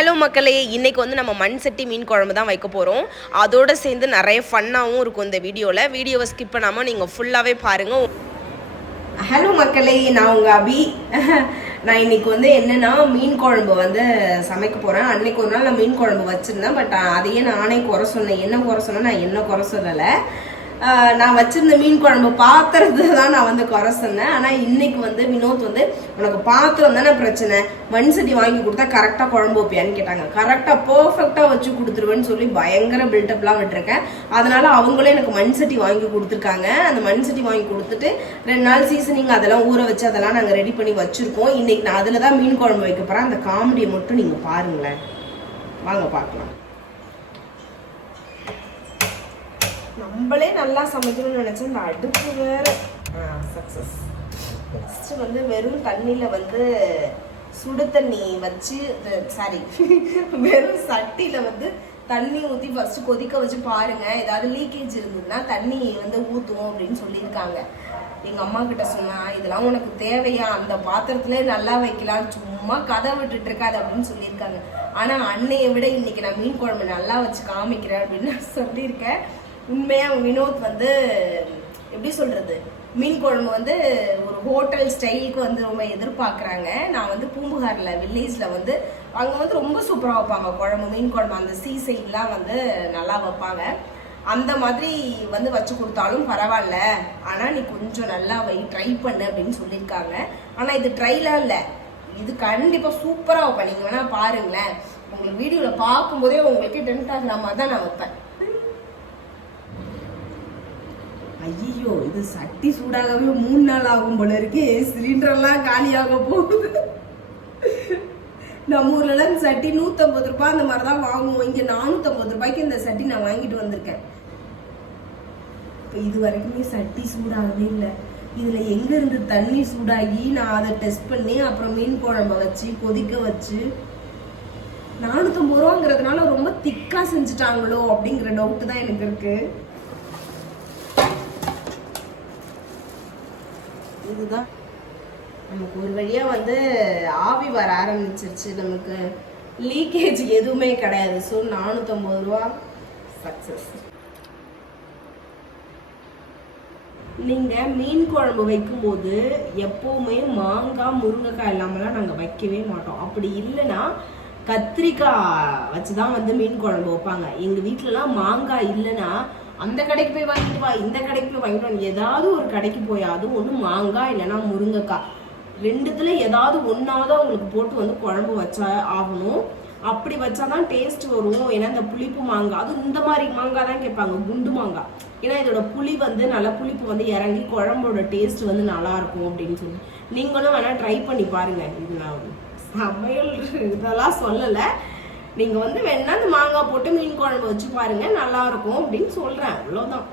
Hello மக்களே இன்னைக்கு வந்து நம்ம மண் சட்டி மீன் குழம்பு தான் வைக்க போகிறோம் அதோட சேர்ந்து நிறைய ஃபன்னாகவும் இருக்கும் இந்த வீடியோவில் வீடியோவை ஸ்கிப் பண்ணாமல் நீங்கள் ஃபுல்லாகவே பாருங்கள் ஹலோ மக்களே நான் உங்கள் அபி. நான் இன்னைக்கு வந்து என்னன்னா மீன் குழம்பு வந்து சமைக்க போகிறேன் அன்னைக்கு ஒரு நாள் நான் மீன் குழம்பு வச்சுருந்தேன். பட் அதையே நானே குறை சொன்னேன். என்ன குறை சொன்னேன் நான் என்ன குறை சொல்லலை. நான் வச்சிருந்த மீன் குழம்பு பாத்திரத்தை தான் நான் வந்து குறை சொன்னேன். ஆனால் இன்னைக்கு வந்து வினோத் வந்து உனக்கு பாத்திரம் தானே பிரச்சனை? மண் சட்டி வாங்கி கொடுத்தா கரெக்டாக குழம்பு வைப்பியான்னு கேட்டாங்க. கரெக்டாக பர்ஃபெக்டாக வச்சு கொடுத்துருவேன்னு சொல்லி பயங்கர பில்டப்லாம் விட்டுருக்கேன். அதனால அவங்களே எனக்கு மண் சட்டி வாங்கி கொடுத்துருக்காங்க. அந்த மண் சட்டி வாங்கி கொடுத்துட்டு ரெண்டு நாள் சீசனிங் அதெல்லாம் ஊற வச்சு அதெல்லாம் நாங்கள் ரெடி பண்ணி வச்சுருக்கோம். இன்னைக்கு நான் அதில் தான் மீன் குழம்பு வைக்க போகிறேன் அந்த காமெடியை மட்டும் நீங்கள் பாருங்களேன். வாங்க பார்க்கலாம். நம்மளே நல்லா சமைக்கணும்னு நினச்சா இந்த அடுப்பு வேற. சக்ஸஸ் ஃபஸ்ட்டு வந்து வெறும் தண்ணியில் வந்து சுடு தண்ணி வச்சு சாரி வெறும் சட்டியில் வந்து தண்ணி ஊற்றி ஃபஸ்ட்டு கொதிக்க வச்சு பாருங்கள் ஏதாவது லீக்கேஜ் இருந்ததுன்னா தண்ணி வந்து ஊற்றுவோம் அப்படின்னு சொல்லியிருக்காங்க. எங்கள் அம்மா கிட்ட சொன்னா இதெல்லாம் உனக்கு தேவையா? அந்த பாத்திரத்துலேயே நல்லா வைக்கலாம். சும்மா கதை விட்டுட்டு இருக்காது அப்படின்னு சொல்லியிருக்காங்க. ஆனால் அன்னையை விட இன்னைக்கு நான் மீன் குழம்பு நல்லா வச்சு காமிக்கிறேன் அப்படின்னு நான் சொல்லியிருக்கேன். உண்மையா வினோத் வந்து எப்படி சொல்றது மீன் குழம்பு வந்து ஒரு ஹோட்டல் ஸ்டைலுக்கு வந்து ரொம்ப எதிர்பார்க்குறாங்க. நான் வந்து பூம்புகாரில் வில்லேஜில் வந்து அங்கே வந்து ரொம்ப சூப்பராக வைப்பாங்க. குழம்பு மீன் குழம்பு அந்த சீ சைட்லாம் வந்து நல்லா வைப்பாங்க. அந்த மாதிரி வந்து வச்சு கொடுத்தாலும் பரவாயில்ல. ஆனால் நீ கொஞ்சம் நல்லா வை ட்ரை பண்ணு அப்படின்னு சொல்லியிருக்காங்க. ஆனால் இது ட்ரைலாம் இல்லை. இது கண்டிப்பாக சூப்பராக வைப்பேன். நீங்கள் வேணால் பாருங்களேன். உங்களுக்கு வீடியோவில் பார்க்கும்போதே உங்களுக்கு டென்ட் ஆகிற மாதிரி தான் நான் வைப்பேன். ஐயோ இது சட்டி சூடாகவே மூணு நாள் ஆகும் போல இருக்கு. சிலிண்டர்லாம் காலியாக போகுது. நம்ம ஊர்லலாம் இந்த சட்டி நூற்றம்பது ரூபாய் அந்த மாதிரி தான் வாங்குவோம். இங்கே நானூற்றம்பது ரூபாய்க்கு இந்த சட்டி நான் வாங்கிட்டு வந்திருக்கேன். இப்போ இது வரைக்குமே சட்டி சூடாகவே இல்லை. இதில் எங்கேருந்து தண்ணி சூடாகி நான் அதை டெஸ்ட் பண்ணி அப்புறம் மீன் குழம்ப வச்சு கொதிக்க வச்சு நானூற்றம்பது ரூபாங்கிறதுனால ரொம்ப திக்காக செஞ்சுட்டாங்களோ அப்படிங்கிற டவுட்டு தான் எனக்கு இருக்குது இதுதான். நமக்கு ஒரு வழியா வந்து ஆவி வர ஆரம்பிச்சிருச்சு. நமக்கு லீக்கேஜ் எதுவுமே கிடையாது. ஸோ நானூற்றம்பது ரூபா சக்ஸஸ் நீங்கள் மீன் குழம்பு வைக்கும்போது எப்போவுமே மாங்காய் முருங்கைக்காய் இல்லாமலாம் நாங்கள் வைக்கவே மாட்டோம். அப்படி இல்லைன்னா கத்திரிக்காய் வச்சு தான் வந்து மீன் குழம்பு வைப்பாங்க. எங்கள் வீட்டிலலாம் மாங்காய் இல்லைன்னா அந்த கடைக்கு போய் வாங்கிட்டு வா இந்த கடைக்கு போய் வாங்கிட்டு வா. ஏதாவது ஒரு கடைக்கு போய் அதுவும் ஒன்று மாங்காய் இல்லைன்னா முருங்கைக்காய். ரெண்டுத்துல ஏதாவது ஒன்றாவது அவங்களுக்கு போட்டு வந்து குழம்பு வச்சா ஆகணும். அப்படி வச்சாதான் டேஸ்ட் வரும். ஏன்னா இந்த புளிப்பு மாங்காய் அதுவும் இந்த மாதிரி மாங்காய் தான் கேட்பாங்க குண்டு மாங்காய். ஏன்னா இதோட புளி வந்து நல்லா புளிப்பு வந்து இறங்கி குழம்போட டேஸ்ட் வந்து நல்லா இருக்கும் அப்படின்னு சொல்லி. நீங்களும் வேணா ட்ரை பண்ணி பாருங்க. இது நான் சமையல் இதெல்லாம் சொல்லலை. நீங்க வந்து வேணா அந்த மாங்காய் போட்டு மீன் குழம்பு வச்சு பாருங்க நல்லா இருக்கும் அப்படின்னு சொல்றேன். அவ்வளவுதான்.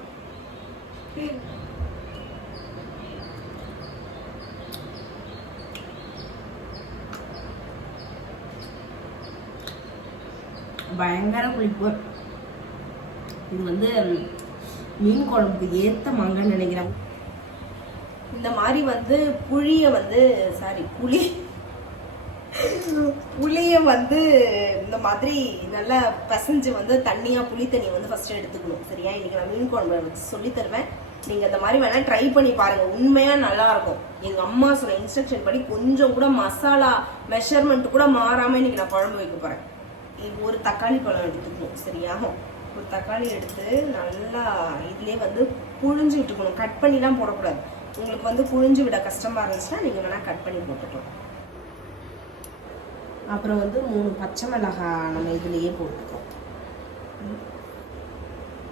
பயங்கர புளிப்பு. இது வந்து மீன் குழம்புக்கு ஏத்த மாங்கான்னு நினைக்கிறேன். இந்த மாதிரி வந்து புளிய வந்து சாரி புளி புளிய வந்து இந்த மாதிரி நல்லா பசஞ்சு வந்து தண்ணியா புளி தண்ணி வந்து ஃபர்ஸ்ட் எடுத்துக்கணும். சரியா? இன்னைக்கு நான் மீன் குழம்பு வச்சு சொல்லி தருவேன். நீங்க இந்த மாதிரி வேணா ட்ரை பண்ணி பாருங்க. உண்மையா நல்லா இருக்கும். எங்க அம்மா சொன்ன இன்ஸ்ட்ரக்ஷன் படி கொஞ்சம் கூட மசாலா மெஷர்மெண்ட் கூட மாறாம இன்னைக்கு நான் குழம்பு வைக்க போறேன். ஒரு தக்காளி பழம் எடுத்துக்கணும். சரியா? ஒரு தக்காளி எடுத்து நல்லா இதுலயே வந்து புழிஞ்சு விட்டுக்கணும் கட் பண்ணிலாம் போடக்கூடாது. உங்களுக்கு வந்து புழிஞ்சு விட கஷ்டமா இருந்துச்சுன்னா நீங்க வேணா கட் பண்ணி போட்டுக்கலாம். அப்புறம் வந்து மூணு பச்சை மிளகாய் நம்ம இதுலேயே போட்டுக்கோம்.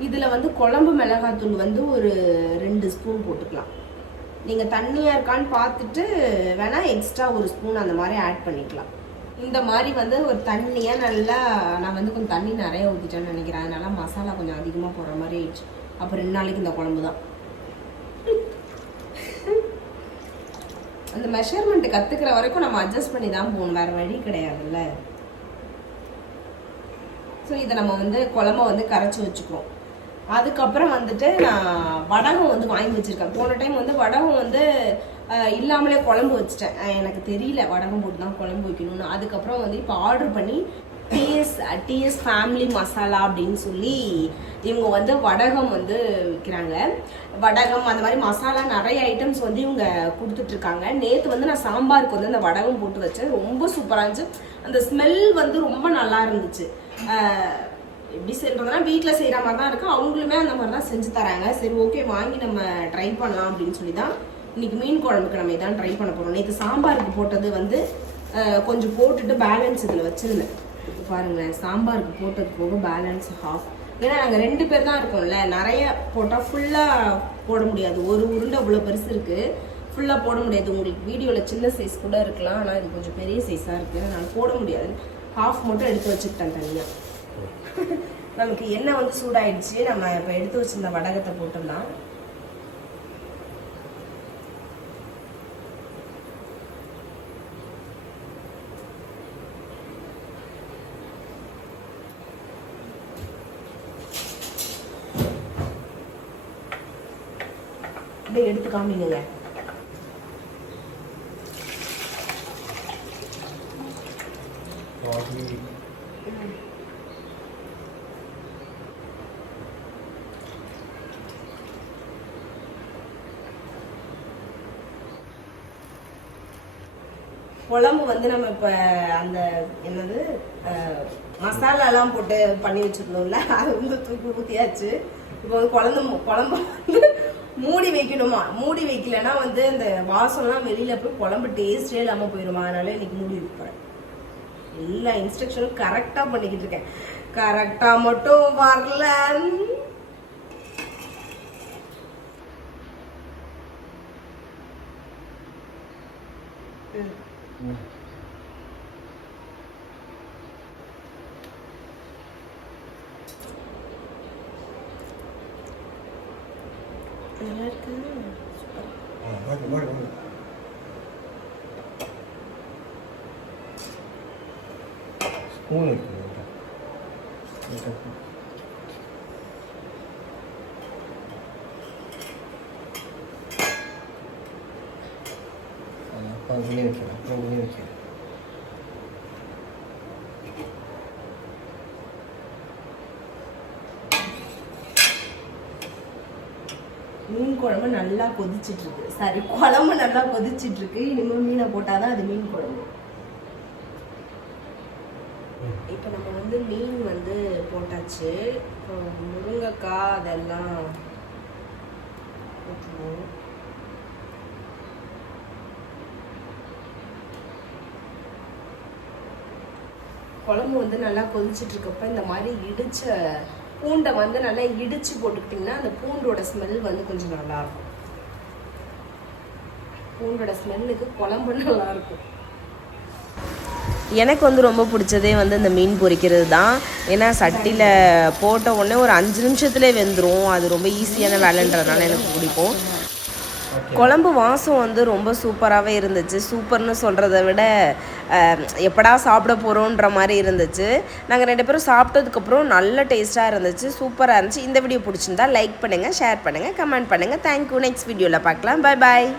இதில் வந்து குழம்பு மிளகாத்தூள் வந்து ஒரு ரெண்டு ஸ்பூன் போட்டுக்கலாம். நீங்கள் தண்ணியாக இருக்கான்னு பார்த்துட்டு வேணால் எக்ஸ்ட்ரா ஒரு ஸ்பூன் அந்த மாதிரி ஆட் பண்ணிக்கலாம். இந்த மாதிரி வந்து ஒரு தண்ணியாக நல்லா நான் வந்து கொஞ்சம் தண்ணி நிறைய ஊற்றிட்டேன்னு நினைக்கிறேன். அதனால மசாலா கொஞ்சம் அதிகமாக போடுற மாதிரி ஆயிடுச்சு. அப்போ ரெண்டு நாளைக்கு இந்த குழம்பு தான் அந்த மெஷர்மெண்ட் கத்துக்கிற வரைக்கும் நம்ம அட்ஜஸ்ட் பண்ணி தான் போகணும். வேற வழி கிடையாதுல்ல. ஸோ இதை நம்ம வந்து குழம்ப வந்து கரைச்சி வச்சுக்குவோம். அதுக்கப்புறம் வந்துட்டு நான் வடகம் வந்து வாங்கி வச்சிருக்கேன். போன டைம் வந்து வடகம் வந்து இல்லாமலே குழம்பு வச்சுட்டேன். எனக்கு தெரியல வடகம் போட்டு தான் குழம்பு வைக்கணும்னு. அதுக்கப்புறம் வந்து இப்போ ஆர்டர் பண்ணி டிஎஸ் டிஎஸ் ஃபேமிலி மசாலா அப்படின்னு சொல்லி இவங்க வந்து வடகம் வந்து விற்கிறாங்க வடகம் அந்த மாதிரி மசாலா நிறைய ஐட்டம்ஸ் வந்து இவங்க கொடுத்துட்ருக்காங்க. நேற்று வந்து நான் சாம்பாருக்கு வந்து அந்த வடகம் போட்டு வச்சேன். ரொம்ப சூப்பராக இருந்துச்சு. அந்த ஸ்மெல் வந்து ரொம்ப நல்லா இருந்துச்சு. எப்படி செய்கிறதுனா வீட்டில் செய்கிற மாதிரி தான் இருக்குது அவங்களுமே அந்த மாதிரி தான் செஞ்சு தராங்க. சரி ஓகே வாங்கி நம்ம ட்ரை பண்ணலாம் அப்படின்னு சொல்லி தான் இன்றைக்கி மீன் குழம்புக்கு நம்ம இதான் ட்ரை பண்ண போகிறோம் நேற்று சாம்பாருக்கு போட்டது வந்து கொஞ்சம் போட்டுட்டு பேலன்ஸ் இதில் வச்சுருந்தேன். பாருங்களேன் சாம்பாருக்கு போட்டது போக பேலன்ஸ் ஹாஃப் ஏன்னா நாங்கள் ரெண்டு பேர் தான் இருக்கோம்ல. நிறைய போட்டால் ஃபுல்லாக போட முடியாது. ஒரு உருண்டை அவ்வளோ பெருசு இருக்குது ஃபுல்லாக போட முடியாது. உங்களுக்கு வீடியோவில் சின்ன சைஸ் கூட இருக்கலாம். ஆனால் இது கொஞ்சம் பெரிய சைஸாக இருக்குது அதனால் போட முடியாது. ஹாஃப் மட்டும் எடுத்து வச்சுக்கிட்டேன் தனியாக நமக்கு எண்ணெய் வந்து சூடாயிடுச்சு. நம்ம இப்போ எடுத்து வச்சிருந்த வடகத்தை போட்டுடலாம் அப்படியே எடுத்து காமிங்க குழம்பு வந்து நம்ம இப்போ அந்த என்னது மசாலா மசாலாலாம் போட்டு பண்ணி வச்சுக்கணும்ல அது வந்து தூக்கி ஊற்றியாச்சு இப்போ வந்து குழம்பு குழம்பு வந்து மூடி வைக்கணுமா? மூடி வைக்கலன்னா வந்து அந்த வாசம்லாம் வெளியில போய் குழம்பு டேஸ்டே இல்லாமல் போயிடுமா அதனால இன்னைக்கு மூடி வைப்பேன். எல்லா இன்ஸ்ட்ரக்ஷனும் கரெக்டாக பண்ணிக்கிட்டு இருக்கேன். கரெக்டாக மட்டும் வரல. ம். நல்லா இருக்கு சூப்பர் ஸ்பூன் இருக்கு அப்புறம் உள்ளே வைக்கிறேன் அப்புறம் உள்ளே வைக்கிறேன் மீன் குழம்பு நல்லா கொதிச்சிட்டு இருக்கு சாரி குழம்பு நல்லா கொதிச்சிட்டு இருக்கு இனிமேல் மீனை போட்டாதான் அது மீன் குழம்பு. இப்போ நம்ம வந்து மீன் வந்து போட்டாச்சு. முருங்கைக்காய் அதெல்லாம் போட்டுருவோம். குழம்பு வந்து நல்லா கொதிச்சிட்டு இருக்கப்ப இந்த மாதிரி இடிச்ச பூண்டை வந்து நல்லா இடிச்சு போட்டுக்கிட்டிங்கன்னா அந்த பூண்டோட ஸ்மெல் வந்து கொஞ்சம் நல்லா இருக்கும் பூண்டோட ஸ்மெல்லுக்கு குழம்பு நல்லா இருக்கும் எனக்கு வந்து ரொம்ப பிடிச்சதே வந்து இந்த மீன் பொரிக்கிறது தான். ஏன்னா சட்டியில் போட்ட உடனே ஒரு அஞ்சு நிமிஷத்துலேயே வெந்துடும் அது ரொம்ப ஈஸியான வேலைன்றதுனால எனக்கு பிடிக்கும். குழம்பு வாசம் வந்து ரொம்ப சூப்பராகவே இருந்துச்சு. சூப்பர்னு சொல்கிறத விட எப்படா சாப்பிட போகிறோன்ற மாதிரி இருந்துச்சு. நாங்கள் ரெண்டு பேரும் சாப்பிட்டதுக்கப்புறம் நல்ல டேஸ்ட்டாக இருந்துச்சு. சூப்பராக இருந்துச்சு. இந்த வீடியோ பிடிச்சிருந்தா லைக் பண்ணுங்கள் ஷேர் பண்ணுங்கள் கமெண்ட் பண்ணுங்கள் தேங்க்யூ நெக்ஸ்ட் வீடியோவில் பார்க்கலாம். Bye bye